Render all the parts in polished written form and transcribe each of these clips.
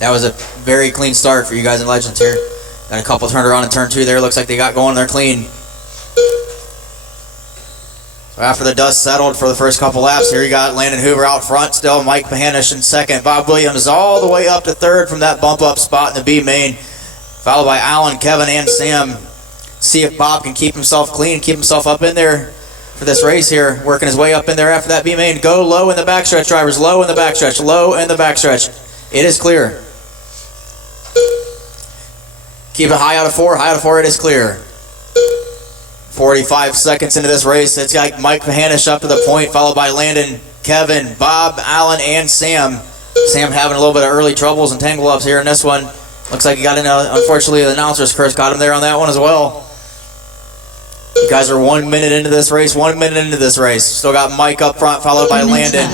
That was a very clean start for you guys in Legends here. Got a couple turned around in turn 2 there. Looks like they got going. They're clean. So after the dust settled for the first couple laps, here you got Landon Hoover out front still. Mike Pahanish in second. Bob Williams all the way up to third from that bump up spot in the B main. Followed by Alan, Kevin, and Sam. See if Bob can keep himself clean, keep himself up in there for this race here. Working his way up in there after that B main. Go low in the backstretch, drivers. Low in the backstretch. Low in the backstretch. It is clear. Keep it high out of 4. High out of 4, it is clear. 45 seconds into this race. It's got Mike Pahanish up to the point, followed by Landon, Kevin, Bob, Alan, and Sam. Sam having a little bit of early troubles and tangle ups here in this one. Looks like he got in, unfortunately, the announcer's curse got him there on that one as well. You guys are 1 minute into this race, 1 minute into this race. Still got Mike up front, followed by Landon,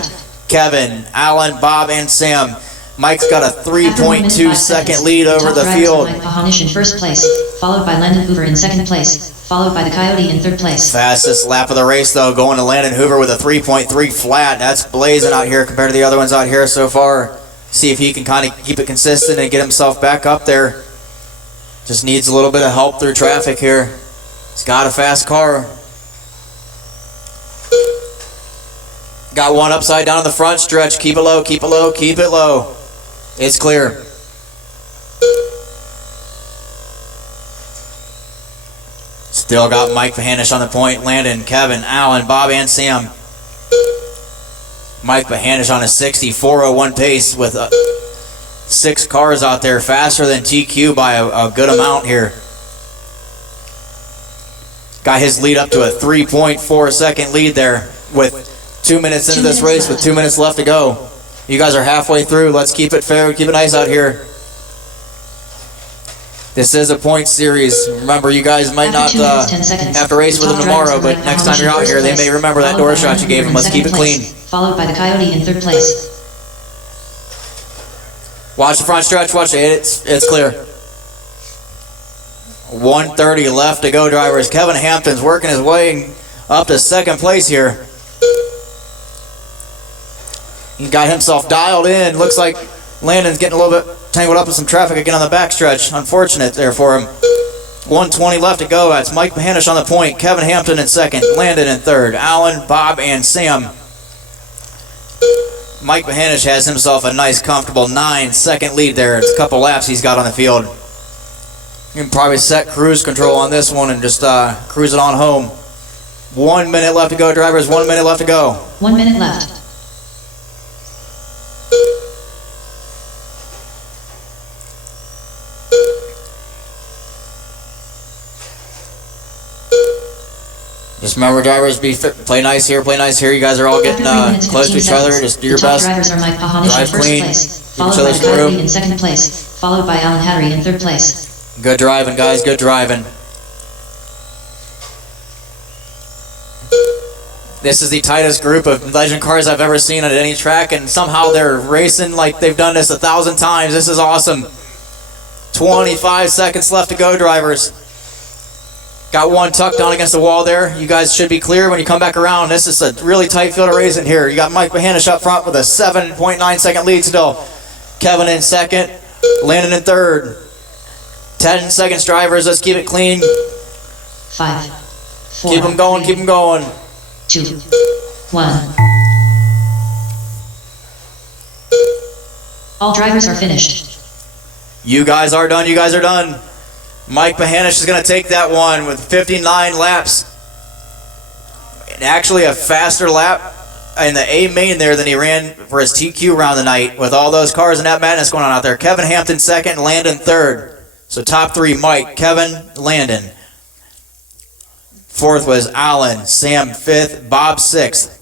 Kevin, Alan, Bob, and Sam. Mike's got a 3.2 second lead over the field. Mike Pahanish in first place, followed by Landon Hoover in second place, followed by the Coyote in third place. Fastest lap of the race, though, going to Landon Hoover with a 3.3 flat. That's blazing out here compared to the other ones out here so far. See if he can kind of keep it consistent and get himself back up there. Just needs a little bit of help through traffic here. He's got a fast car. Got one upside down in the front stretch. Keep it low, keep it low, keep it low. It's clear. Still got Mike Pahanish on the point. Landon, Kevin, Alan, Bob, and Sam. Mike Pahanish on a 60.401 pace with 6 cars out there, faster than TQ by a good amount here. Got his lead up to a 3.4 second lead there with 2 minutes into this race with 2 minutes left to go. You guys are halfway through. Let's keep it fair, keep it nice out here. This is a point series. Remember, you guys might not have to race with them tomorrow, but next time you're out here, they may remember that door shot you gave them. Let's keep it clean. Followed by the Coyote in third place. Watch the front stretch. Watch it. It's clear. 1:30 left to go, drivers. Kevin Hampton's working his way up to second place here. He got himself dialed in. Looks like Landon's getting a little bit tangled up with some traffic again on the backstretch. Unfortunate there for him. 1:20 left to go. That's Mike Pahanish on the point. Kevin Hampton in second. Landon in third. Alan, Bob, and Sam. Mike Pahanish has himself a nice, comfortable 9-second lead there. It's a couple laps he's got on the field. You can probably set cruise control on this one and just cruise it on home. 1 minute left to go, drivers. 1 minute left to go. 1 minute left. Just remember, drivers, play nice here, play nice here. You guys are all getting close to each other. Just do your best. Drivers are Mike Pahanish Drive in first clean. place, followed by the Coyote in second place, followed by Alan Hattery in third place. Good driving, guys. Good driving. This is the tightest group of legend cars I've ever seen at any track, and somehow they're racing like they've done this 1,000 times. This is awesome. 25 seconds left to go, drivers. Got one tucked down against the wall there. You guys should be clear when you come back around. This is a really tight field of racing here. You got Mike Pahanish up front with a 7.9 second lead still. Kevin in second. Landon in third. 10 seconds, drivers. Let's keep it clean. 5, 4. Keep them going. Keep them going. 2, 1. All drivers are finished. You guys are done. You guys are done. Mike Pahanish is going to take that one with 59 laps. And actually a faster lap in the A main there than he ran for his TQ round tonight with all those cars and that madness going on out there. Kevin Hampton second, Landon third. So top 3, Mike, Kevin, Landon. Fourth was Alan, Sam 5th, Bob 6th.